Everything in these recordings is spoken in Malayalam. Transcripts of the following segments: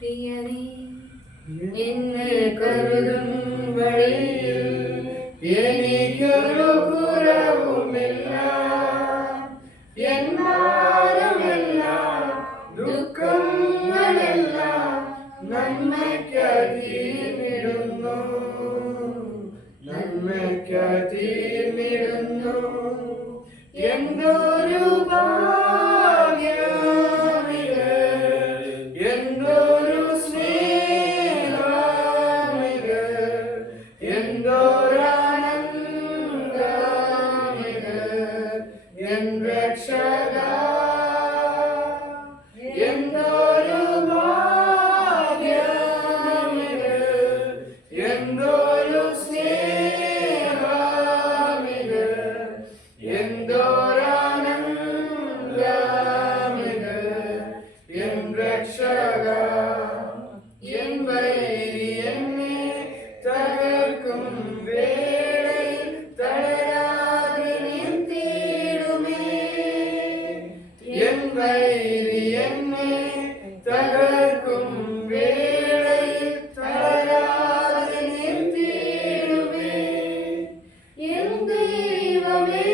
പ്രിയനേ എന്നെ കരുതും വഴിയിൽ എനിക്കൊരു കുറവുമില്ല. എന്നാലുമെല്ലാം ദുഃഖങ്ങളെല്ലാം നന്മയ്ക്കായി തീർന്നിടുന്നു, നന്മയ്ക്കായി തീർന്നിടുന്നു. എന്തൊരു ഭാഗ്യമിത്, എന്തൊരു സ്നേഹമിത്, എന്തൊരാനന്ദമിത് എൻ രക്ഷകാ. എന്തൊരു ഭാഗ്യമിത്, എന്തൊരു സ്നേഹമിത്, എന്തൊരാനന്ദമിത് എൻ രക്ഷകാ. എൻ വൈരി എന്നെ തകർക്കും വേളയിൽ തളരാതെ നിർത്തിയിടുമേ. എൻ വൈരി എന്നെ തകർക്കും വേളയിൽ തളരാതെ നിർത്തിയിടുമേ. എൻ ദൈവമേ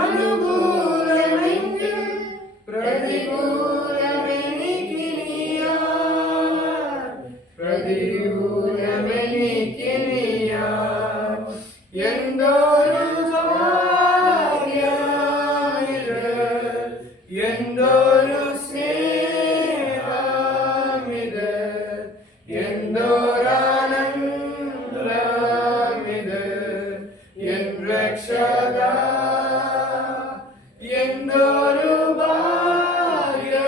അനുകൂലമെങ്കിൽ പ്രതികൂലമെനിക്ക് നീയാ, പ്രതികൂലമെനിക്ക് നീയാ. എന്തൊരു ഭാഗ്യമിത്, എന്തൊരു സ്നേഹമിത്, എന്തൊരാനന്ദമിത് എൻ രക്ഷകാ. എന്തൊരു ഭാഗ്യമിത്,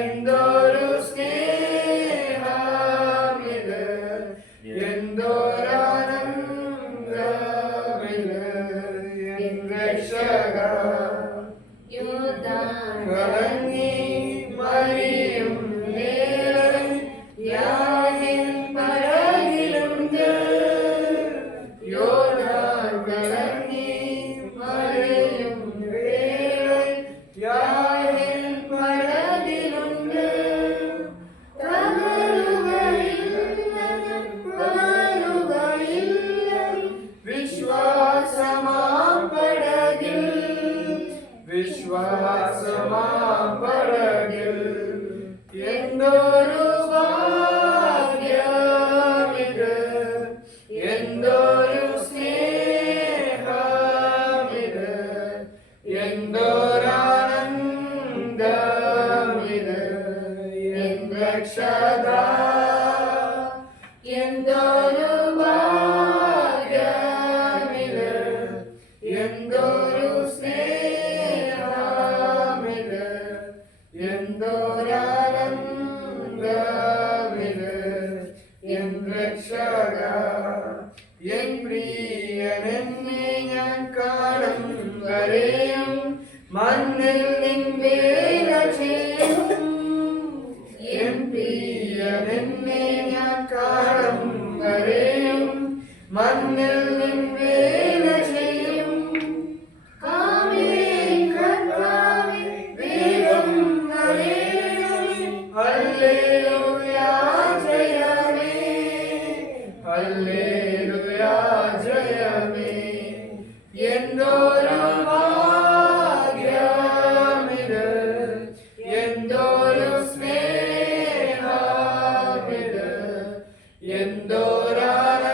എന്തൊരു സ്നേഹമിത്, എന്തൊരാനന്ദമിത് എൻ രക്ഷകാ. കലങ്ങി മറിയും നേരം ഞാനിൻ പടകിലുണ്ട്. യോർദാൻ കലങ്ങി മറിയും നേരം ഞാനിൻ പടകിലുണ്ട്. വിശ്വാസമാം പടകിൽ, വിശ്വാസമാം പടകിൽ. എന്തൊരു ഭാഗ്യമിത്, എന്തൊരു സ്നേഹമിത്, എന്തൊരാനന്ദമിത് എൻ രക്ഷകാ. എന്തൊരു ഭാഗ്യമിത്, എന്തൊരു സ്നേഹമിത്, എന്തൊരാനന്ദമിത് എൻ രക്ഷകാ. എൻ പ്രിയനെന്നെ ഞാൻ കാണും വരെയും മണ്ണിൽ നിൻ വേല ചെയ്യും. എൻ പ്രിയനെന്നെ ഞാൻ കാണും വരെയും മണ്ണിൽ നിൻ വേല ചെയ്യും. ആമേൻ കർത്താവേ വേഗം വരേണമേ. ഹല്ലേലൂയ ജയമേ, ഹല്ലേലൂയ ജയമേ. എന്തൊരു ഭാഗ്യമിത്, എന്തൊരു സ്നേഹമിത്, എന്തൊരാനന്ദമിത്